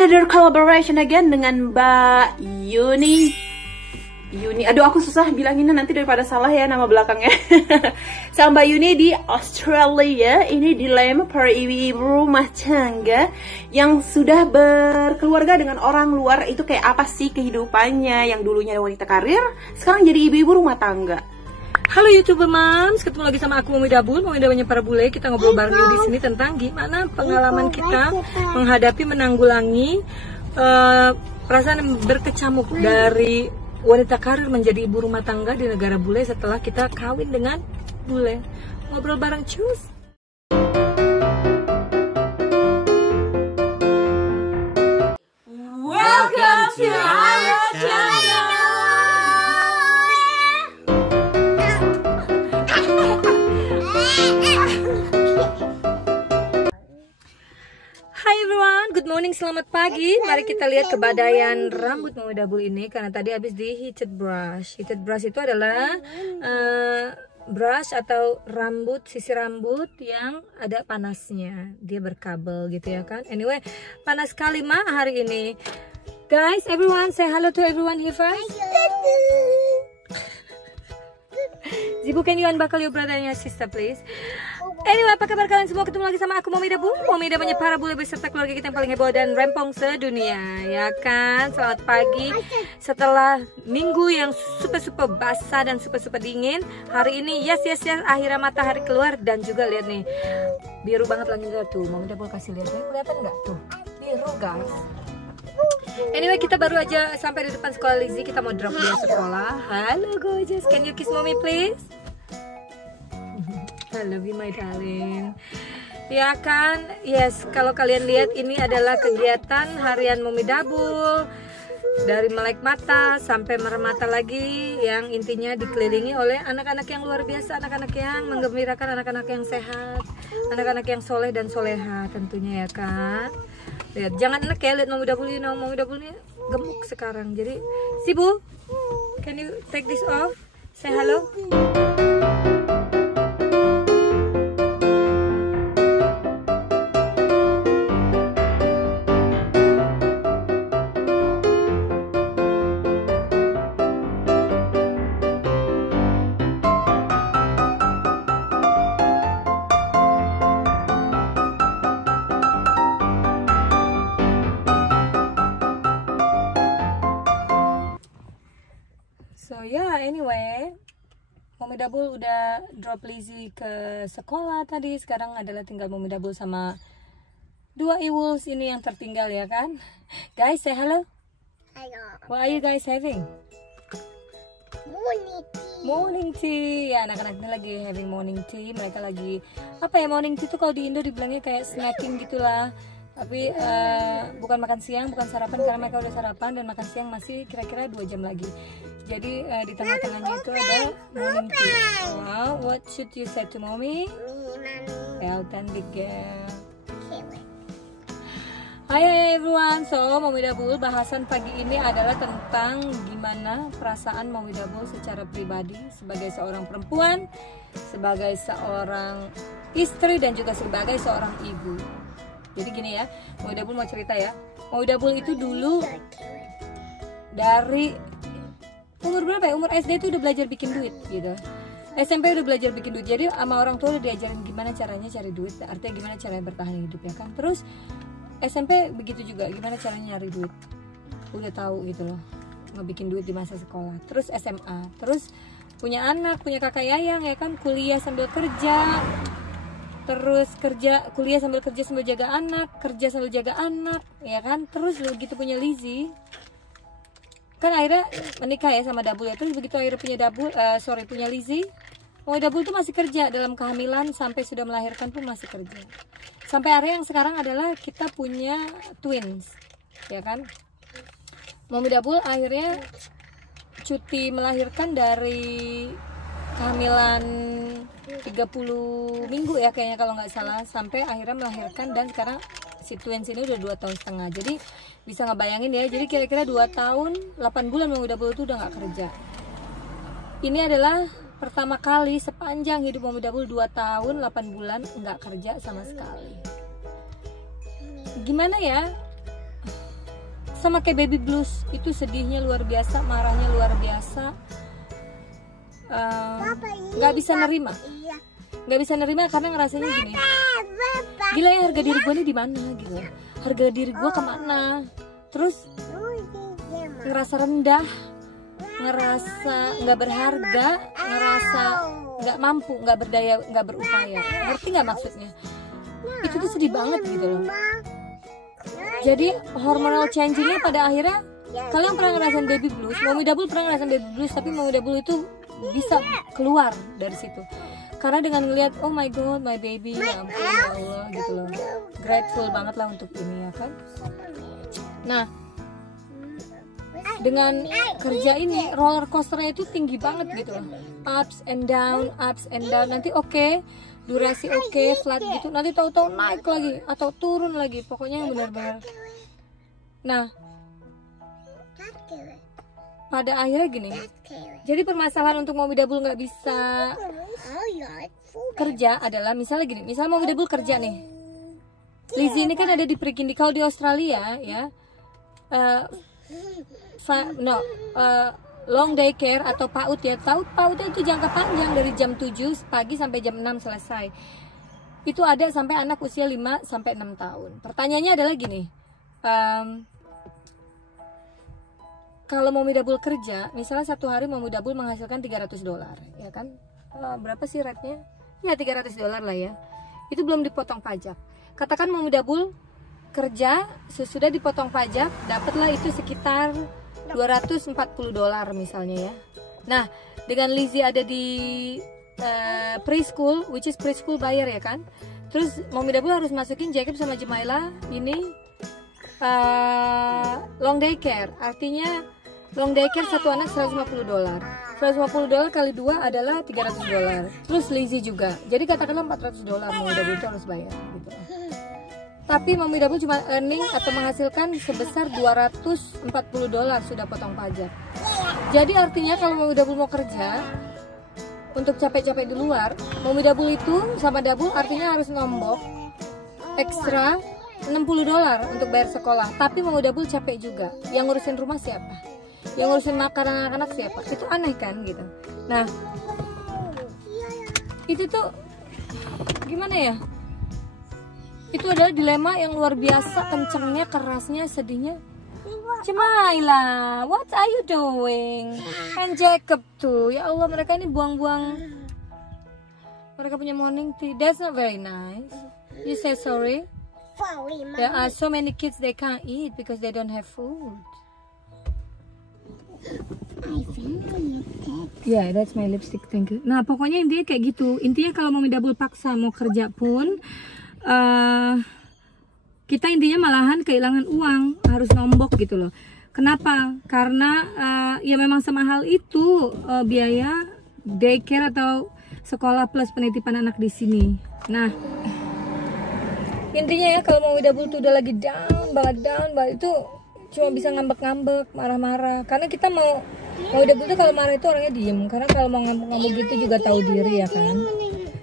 another collaboration again dengan Mbak Yuni. Aduh aku susah bilanginnya nanti daripada salah ya nama belakangnya. Sama Mbak Yuni di Australia. Ini dilema para ibu-ibu rumah tangga yang sudah berkeluarga dengan orang luar. Itu kayak apa sih kehidupannya, yang dulunya wanita karir sekarang jadi ibu-ibu rumah tangga. Halo YouTuber Moms, ketemu lagi sama aku Mami Dabul, Mami Dabulnya para bule. Kita ngobrol bareng di sini tentang gimana pengalaman kita menghadapi menanggulangi perasaan berkecamuk dari wanita karir menjadi ibu rumah tangga di negara bule setelah kita kawin dengan bule. Ngobrol bareng cus. Welcome to our channel. Hai everyone, good morning, selamat pagi. Mari kita lihat kebadaian rambut Mami Dabul ini karena tadi habis di heated brush. Heated brush itu adalah brush atau sisir rambut yang ada panasnya. Dia berkabel gitu ya kan. Anyway, panas sekali mah hari ini. Guys, everyone say hello to everyone here first. Zibu, can you unbuckle your brother and your sister please? Anyway, apa kabar kalian semua? Ketemu lagi sama aku Mami Dabul, Mami Dabulnya para bule beserta keluarga kita yang paling heboh dan rempong sedunia. Ya kan? Selamat pagi. Setelah minggu yang super basah dan super dingin, hari ini yes akhirnya matahari keluar dan juga lihat nih biru banget langitnya tuh. Mami Dabul kasih lihat ya, kelihatan nggak tuh? Biru guys. Anyway, kita baru aja sampai di depan sekolah Lizzie. Kita mau drop dia sekolah. Halo gorgeous, can you kiss mommy please? I love you my darling. Ya kan, yes, kalau kalian lihat ini adalah kegiatan harian Mami Dabul. Dari melek mata sampai merem mata lagi, yang intinya dikelilingi oleh anak-anak yang luar biasa, anak-anak yang menggembirakan, anak-anak yang sehat, anak-anak yang soleh dan soleha tentunya ya kan. Lihat, jangan enak ya lihat Mami Dabul ini, Mami Dabul ini gemuk sekarang. Jadi, Sibu, can you take this off? Say hello. So yeah, anyway, Mami Dabul udah drop Lizzie ke sekolah tadi. Sekarang adalah tinggal Mami Dabul sama dua iwuls ini yang tertinggal ya kan. Guys, say hello. Hello. What are you guys having? Morning tea. Morning tea. Ya, anak-anak ini lagi having morning tea. Mereka lagi, apa ya, morning tea itu kalau di Indo dibilangnya kayak snacking gitulah. Tapi bukan makan siang, bukan sarapan karena mereka udah sarapan, dan makan siang masih kira-kira 2 jam lagi. Jadi di tengah-tengahnya itu ada morning tea. Wow, what should you say to mommy? Well done, big girl. Hai everyone, so Mami Dabul bahasan pagi ini adalah tentang gimana perasaan Mami Dabul secara pribadi sebagai seorang perempuan, sebagai seorang istri, dan juga sebagai seorang ibu. Jadi gini ya, Mami Dabul mau cerita ya. Mami Dabul itu dulu dari umur berapa ya? Umur SD itu udah belajar bikin duit gitu. SMP udah belajar bikin duit. Jadi sama orang tua udah diajarin gimana caranya cari duit, artinya gimana caranya bertahan hidup ya kan. Terus SMP begitu juga, gimana caranya nyari duit. Udah tahu gitu loh, ngebikin duit di masa sekolah. Terus SMA, terus punya anak, punya kakak yayang ya kan, kuliah sambil kerja. Terus kuliah sambil kerja sambil jaga anak, kerja sambil jaga anak, ya kan. Terus begitu punya Lizzie, kan akhirnya menikah ya sama Dabul ya. Terus begitu akhirnya punya Lizzie, Mami Dabul tuh masih kerja dalam kehamilan sampai sudah melahirkan pun masih kerja. Sampai akhirnya yang sekarang adalah kita punya twins, ya kan. Mami Dabul akhirnya cuti melahirkan dari kehamilan 30 minggu ya kayaknya kalau nggak salah, sampai akhirnya melahirkan, dan sekarang si twins ini udah 2,5 tahun. Jadi bisa ngebayangin ya, jadi kira-kira 2 tahun 8 bulan Mami Dabul itu udah nggak kerja. Ini adalah pertama kali sepanjang hidup Mami Dabul 2 tahun 8 bulan nggak kerja sama sekali. Gimana ya, Sama kayak baby blues, itu sedihnya luar biasa, marahnya luar biasa. Nggak bisa nerima, karena ngerasanya gini, gila ya, harga diri gue ini di mana gitu, harga diri gue kemana, terus ngerasa rendah, ngerasa nggak berharga, ngerasa nggak mampu, nggak berdaya, nggak berupaya. Ngerti nggak maksudnya? Itu tuh sedih banget gitu loh. Jadi hormonal changingnya pada akhirnya, kalian pernah ngerasain baby blues, Mommy Double pernah ngerasain baby blues, tapi Mommy Double itu bisa keluar dari situ karena dengan ngelihat oh my god my baby, ya ampun ya Allah gitu loh, grateful banget lah untuk ini ya kan. Nah, dengan kerja ini roller coasternya itu tinggi banget gitu loh, ups and down, nanti oke, durasi oke, flat gitu, nanti tahu-tahu naik lagi atau turun lagi, pokoknya yang benar-benar. Nah, pada akhirnya gini, jadi permasalahan untuk Mommy Double nggak bisa kerja adalah misalnya gini, misalnya Mommy Double kerja nih, Lizzie ini kan ada di Prekindi, kalau di Australia ya long day care atau PAUD ya, PAUD itu jangka panjang dari jam 7 pagi sampai jam 6 selesai, itu ada sampai anak usia 5 sampai 6 tahun. Pertanyaannya adalah gini, kalau Mommy Double kerja, misalnya satu hari Mommy Double menghasilkan $300, ya kan? Berapa sih rate-nya? Ya $300 lah ya. Itu belum dipotong pajak. Katakan Mommy Double kerja, sesudah dipotong pajak, dapatlah itu sekitar $240 misalnya ya. Nah, dengan Lizzie ada di preschool, which is preschool bayar ya kan? Terus Mommy Double harus masukin Jacob sama Jemaila ini long day care, artinya long day care satu anak $150. $150 kali 2 adalah $300. Terus Lizzie juga. Jadi katakanlah $400 Mommy Double itu harus bayar gitu. Tapi Mommy Double cuma earning atau menghasilkan sebesar $240 sudah potong pajak. Jadi artinya kalau Mommy Double mau kerja untuk capek-capek di luar, Mommy Double itu sama Double artinya harus nombok ekstra $60 untuk bayar sekolah. Tapi Mommy Double capek juga. Yang ngurusin rumah siapa? Yang ngurusin makanan anak-anak siapa? Itu aneh kan gitu. Nah, itu tuh gimana ya? Itu adalah dilema yang luar biasa, kencengnya, kerasnya, sedihnya. Jemaila, what are you doing? And Jacob tuh, ya Allah, mereka ini buang-buang. Mereka punya morning tea. That's not very nice. You say sorry? There are so many kids they can't eat because they don't have food. Yeah, that's my lipstick, thank you. Nah, pokoknya intinya kayak gitu. Intinya kalau Mommy Double paksa mau kerja pun, kita intinya malahan kehilangan uang, harus nombok gitu loh. Kenapa? Karena ya memang semahal itu biaya daycare atau sekolah plus penitipan anak di sini. Nah, intinya ya kalau Mommy Double tuh udah lagi down banget itu cuma bisa ngambek-ngambek, marah-marah. Karena kita mau Double tuh kalau marah itu orangnya diem. Karena kalau mau ngambek-ngambek gitu juga tahu diri ya kan.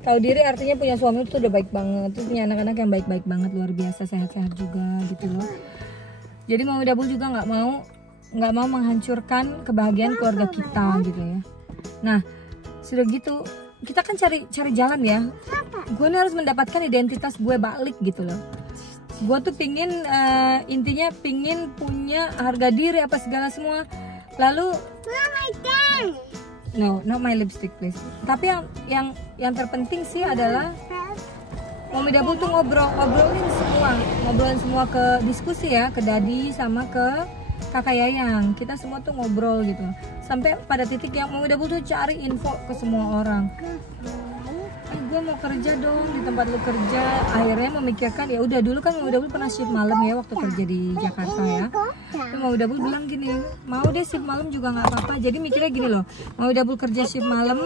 Tahu diri artinya punya suami itu udah baik banget, terus punya anak-anak yang baik-baik banget, luar biasa, sehat-sehat juga gitu loh. Jadi Mommy Double juga nggak mau menghancurkan kebahagiaan keluarga kita gitu ya. Nah, sudah gitu kita kan cari jalan ya. Gue harus mendapatkan identitas gue balik gitu loh. Gue tuh intinya pingin punya harga diri apa segala semua. Lalu no, not my lipstick please. Tapi yang terpenting sih adalah Mommy Double tuh ngobrolin semua ke diskusi ya, ke Daddy sama ke Kakak Yayang. Kita semua tuh ngobrol gitu. Sampai pada titik yang Mommy Double tuh cari info ke semua orang. Gue mau kerja dong di tempat lu kerja. Akhirnya memikirkan ya udah, dulu kan Mommy Double pernah shift malam ya waktu kerja di Jakarta ya. Mommy Double bilang gini, mau deh shift malam juga nggak apa-apa. Jadi mikirnya gini loh, Mommy Double kerja shift malam,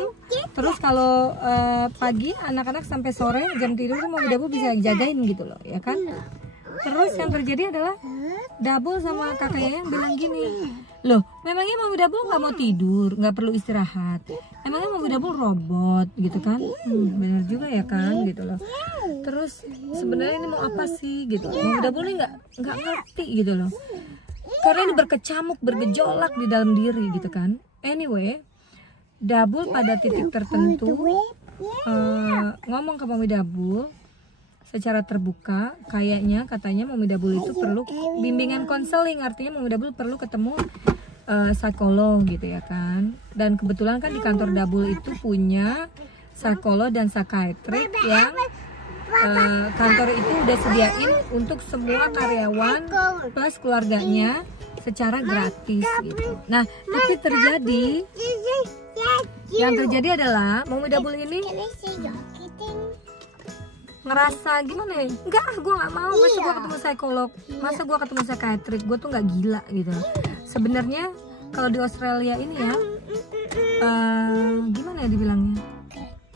terus kalau pagi anak-anak sampai sore jam tidur Mommy Double bisa jagain gitu loh, ya kan? Terus yang terjadi adalah Double sama kakaknya yang bilang gini, loh memangnya Mommy Double nggak mau tidur, nggak perlu istirahat? Emangnya Mommy Double robot gitu kan? Bener juga ya kan gitu loh. Terus sebenarnya ini mau apa sih gitu? Mommy Double ini nggak ngerti gitu loh. karena ini berkecamuk, bergejolak di dalam diri gitu kan. Anyway, Dabul pada titik tertentu ngomong ke Mami Dabul secara terbuka, katanya Mami Dabul itu perlu bimbingan konseling, artinya Mami Dabul perlu ketemu psikolog gitu ya kan. Dan kebetulan kan di kantor Dabul itu punya psikolog dan psikiatrik yang kantor itu udah sediain untuk semua karyawan plus keluarganya secara gratis gitu. Nah, tapi yang terjadi adalah Mami Dabul ini ngerasa gimana ya, enggak, gue nggak mau, masa gue ketemu psikolog, masa gue ketemu psikiatrik, gue tuh nggak gila gitu. Sebenarnya kalau di Australia ini ya, gimana ya dibilangnya,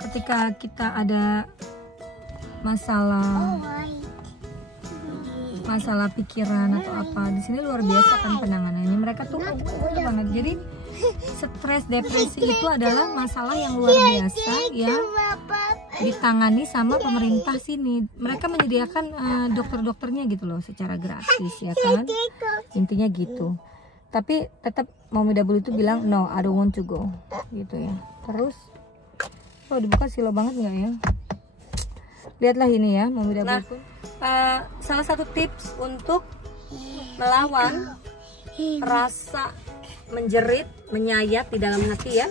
ketika kita ada masalah pikiran atau apa, di sini luar biasa kan penanganannya, mereka tuh banget. Jadi stres, depresi itu adalah masalah yang luar biasa yang ditangani sama pemerintah sini. Mereka menyediakan dokter-dokternya gitu loh secara gratis ya kan, intinya gitu. Tapi tetap Mami Dabul itu bilang no, I don't want to go gitu ya. Terus dibuka silo banget nggak ya, lihatlah ini ya Mami Dabul pun salah satu tips untuk melawan rasa menjerit, menyayat di dalam hati ya,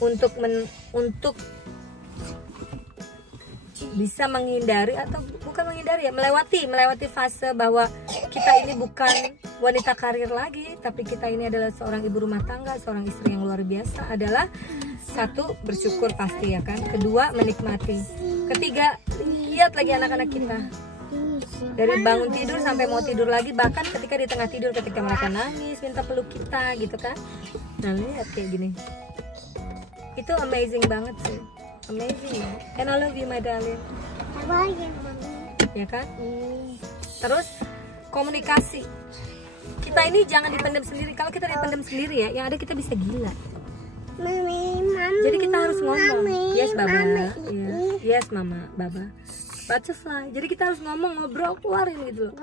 untuk bisa menghindari atau bukan menghindari ya, melewati fase bahwa kita ini bukan wanita karir lagi, tapi kita ini adalah seorang ibu rumah tangga, seorang istri yang luar biasa, adalah satu, bersyukur pasti ya kan, kedua, menikmati, ketiga, lihat lagi anak-anak kita dari bangun tidur sampai mau tidur lagi, bahkan ketika di tengah tidur ketika mereka nangis minta peluk kita gitu kan. Nah lihat kayak gini, itu amazing banget sih, amazing ya. And I love you my darling, ya kan. Terus komunikasi, kita ini jangan dipendam sendiri. Kalau kita dipendam sendiri ya, yang ada kita bisa gila. Jadi kita harus ngomong, yes baba, yes mama, baba, butterfly. Jadi kita harus ngobrol, keluarin gitu loh.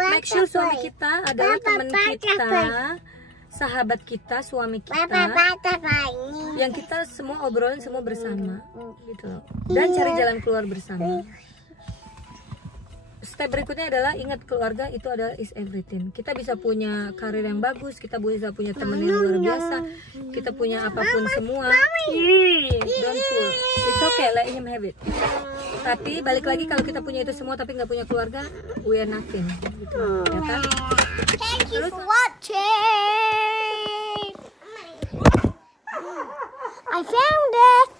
Make sure suami kita adalah teman kita, sahabat kita, suami kita, yang kita semua obrolin semua bersama gitu loh. Dan cari jalan keluar bersama. Step berikutnya adalah ingat, keluarga itu adalah is everything. Kita bisa punya karir yang bagus, kita bisa punya teman yang luar biasa, kita punya apapun semua. Don't pull, it's okay, let him have it. Tapi balik lagi, kalau kita punya itu semua tapi nggak punya keluarga, we are nothing gitu, ya kan? Thank you for watching. I found it.